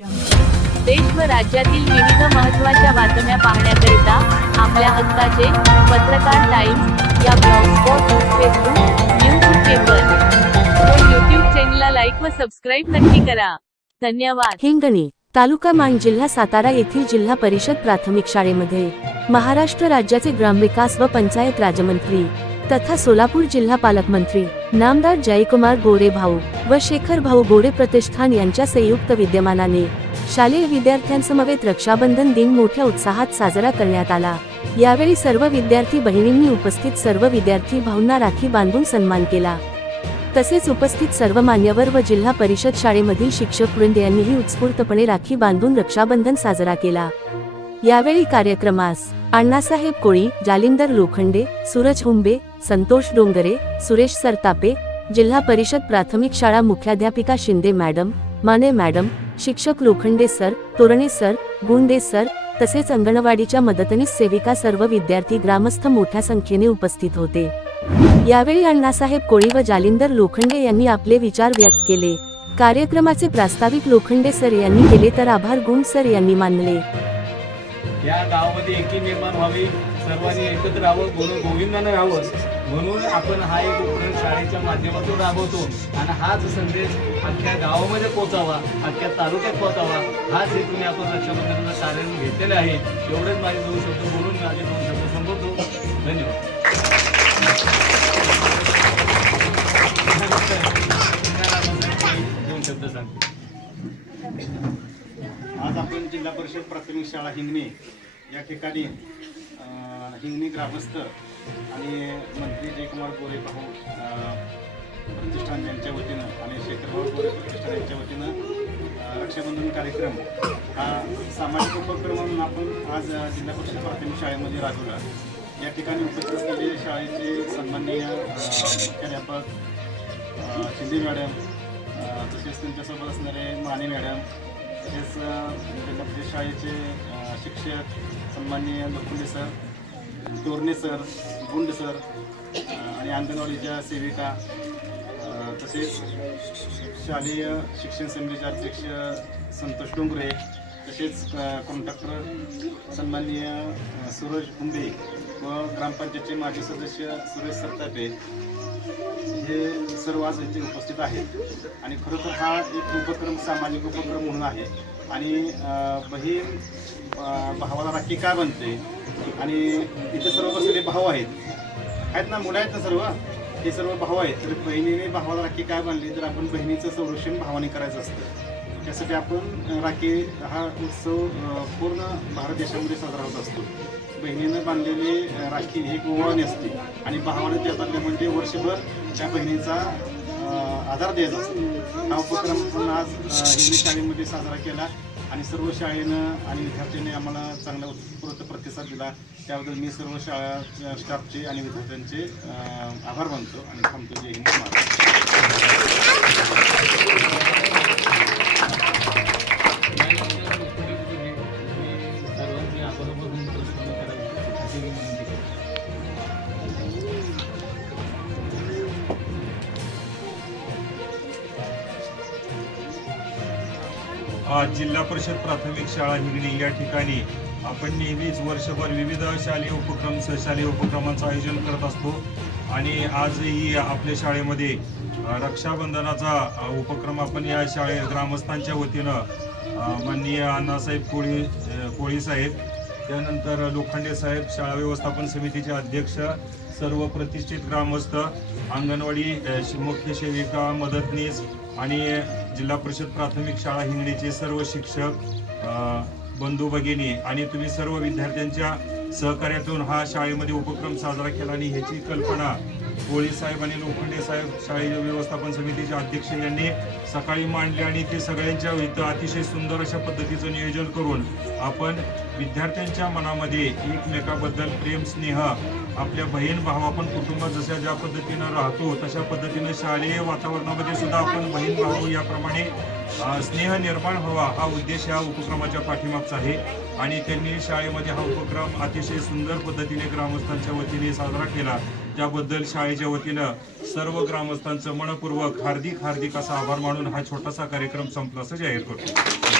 देश व राज्यातील विविध महत्त्वाच्या बातम्या पाहण्याकरिता आपल्या हक्काचे पत्रकार टाइम्स या ब्लॉगस्पॉट फेसबुक न्यूज पेपर. व यूट्यूब चॅनलला लाईक व सबस्क्राईब नक्की करा. धन्यवाद. हिंगणी तालुका मान जिल्हा सातारा येथील जिल्हा परिषद प्राथमिक शाळेमध्ये महाराष्ट्र राज्याचे ग्रामविकास व पंचायत राजमंत्री तथा सोलापूर जिल्हा पालकमंत्री नामदार जयकुमार गोरे भाऊ व शेखर भाऊ गोरे प्रतिष्ठान यांच्या संयुक्त विद्यमानाने शालेय विद्यार्थ्यांसमवेत रक्षाबंधन दिन मोठ्या उत्साहात साजरा करण्यात आला. यावेळी सर्व विद्यार्थी बहिणींनी उपस्थित सर्व विद्यार्थी भाऊंना राखी बांधून सन्मान केला. तसेच उपस्थित सर्व मान्यवर व जिल्हा परिषद शाळेमधील शिक्षक वृंद यांनीही उत्स्फूर्तपणे राखी बांधून रक्षाबंधन साजरा केला. यावेळी कार्यक्रमास अण्णासाहेब कोळी जालिंदर लोखंडे सूरज हुंबे संतोष डोंगरे सुरेश सरतापे जिल्हा परिषद प्राथमिक शाळा मुख्याध्यापिका शिंदे मॅडम माने मॅडम शिक्षक Lokhande sir Torane sir Gunde sir तसेच अंगणवाडीच्या मदतनीस सेविका सर्व विद्यार्थी ग्रामस्थ मोठ्या संख्येने उपस्थित होते. यावेळी अण्णासाहेब कोळी व जालिंदर लोखंडे यांनी आपले विचार व्यक्त केले. कार्यक्रमाचे प्रास्ताविक लोखंडे सर यांनी केले तर आभार गुण सर यांनी मानले. या गावामध्ये एकी निर्माण व्हावी सर्वांनी एकत्र राहावं म्हणून गोविंदानं राहावं म्हणून आपण हा एक उपक्रम शाळेच्या माध्यमातून राबवतो. आणि हाच संदेश अख्ख्या गावामध्ये पोचावा अख्ख्या तालुक्यात पोचावा हाच हेतूने आपण रक्षाबंधनाचं कार्य घेतलेलं आहे. एवढंच माझे दोन शब्द बोलून माझे दोन शब्द संपवतो. धन्यवाद. शाळा हिंगणे. या ठिकाणी हिंगणी ग्रामस्थ आणि मंत्री जयकुमार गोरे भाऊ प्रतिष्ठान यांच्या वतीनं आणि शेखरभाऊ गोरे प्रतिष्ठान यांच्या वतीनं रक्षाबंधन कार्यक्रम हा सामाजिक उपक्रम म्हणून आपण आज जिल्हा परिषद प्राथमिक शाळेमध्ये राबवला. या ठिकाणी उपस्थित असलेले शाळेचे सन्माननीय अं, मुख्याध्यापक शिंदे मॅडम तसेच त्यांच्यासोबत असणारे माने मॅडम तसेच अं, शाळेचे शिक्षक सन्माननीय Lokhande sir Torane sir Gund sir आणि अंगणवाडीच्या सेविका तसेच शालेय शिक्षण समितीचे अध्यक्ष संतोष डोंगरे तसेच कॉन्ट्रॅक्टर सन्माननीय सूरज कुंभे व ग्रामपंचायतचे माजी सदस्य सुरेश सरतापे हे सर्व आज इथे उपस्थित आहेत. आणि खरोखर हा एक उपक्रम सामाजिक उपक्रम म्हणून आहे. आणि बहीण भावाला राखी का बनते? आणि इथे सर्व बसलेले भाऊ आहेत? आहेत ना मुलं आहेत ना सर्व? हे सर्व भाऊ आहेत. तर बहिणीने भावाला राखी काय बांधली? तर आपण बहिणीचं संरक्षण भावाने करायचं असतं. त्यासाठी आपण राखी हा उत्सव पूर्ण भारत देशामध्ये साजरा होत असतो. बहिणीनं बांधलेली राखी ही गोवाळणी असते. आणि भावाने देतात म्हणजे वर्षभर त्या बहिणीचा आधार द्यायचा असतो. हा उपक्रम आपण आज हिंदी शाळेमध्ये साजरा केला आणि सर्व शाळेनं आणि विद्यार्थ्यांनी आम्हाला चांगला उत्स्फूर्त प्रतिसाद दिला. त्याबद्दल मी सर्व शाळा स्टाफचे आणि विद्यार्थ्यांचे आभार मानतो आणि थांबतो. जय हिंद महाराष्ट्र. जिल्हा परिषद प्राथमिक शाळा हिंगणी या ठिकाणी आपण नेहमीच वर्षभर विविध शालेय उपक्रम सहशालेय उपक्रमांचं आयोजन करत असतो. आणि आजही आपल्या शाळेमध्ये रक्षाबंधनाचा उपक्रम आपण या शाळे ग्रामस्थांच्या वतीनं माननीय अण्णासाहेब कोळी कोळी साहेब त्यानंतर लोखंडे साहेब शाळा व्यवस्थापन समितीचे अध्यक्ष सर्व प्रतिष्ठित ग्रामस्थ अंगणवाडी मुख्य सेविका मदतनीस आणि जिल्हा परिषद प्राथमिक शाळा हिंगणीचे सर्व शिक्षक बंधू भगिनी आणि तुम्ही सर्व विद्यार्थ्यांच्या सहकार्यातून हा शाळेमध्ये उपक्रम साजरा केला आणि ह्याची कल्पना कोळी साहेब आणि लोखंडे साहेब शाळेच्या व्यवस्थापन समितीचे अध्यक्ष यांनी सकाळी मांडले आणि ते सगळ्यांच्या इथं अतिशय सुंदर अशा पद्धतीचं नियोजन करून आपण विद्यार्थ्यांच्या मनामध्ये एकमेकाबद्दल प्रेम स्नेह आपल्या बहीण भाव आपण कुटुंब जशा ज्या पद्धतीनं राहतो तशा पद्धतीनं शालेय वातावरणामध्ये सुद्धा आपण बहीण भाऊ याप्रमाणे स्नेह निर्माण व्हावा हा उद्देश या उपक्रमाच्या पाठीमागचा आहे. आणि त्यांनी शाळेमध्ये हा उपक्रम अतिशय सुंदर पद्धतीने ग्रामस्थांच्या वतीने साजरा केला. त्याबद्दल शाळेच्या वतीनं सर्व ग्रामस्थांचं मनपूर्वक हार्दिक हार्दिक असा आभार मानून हा छोटासा कार्यक्रम संपला असं जाहीर करतो.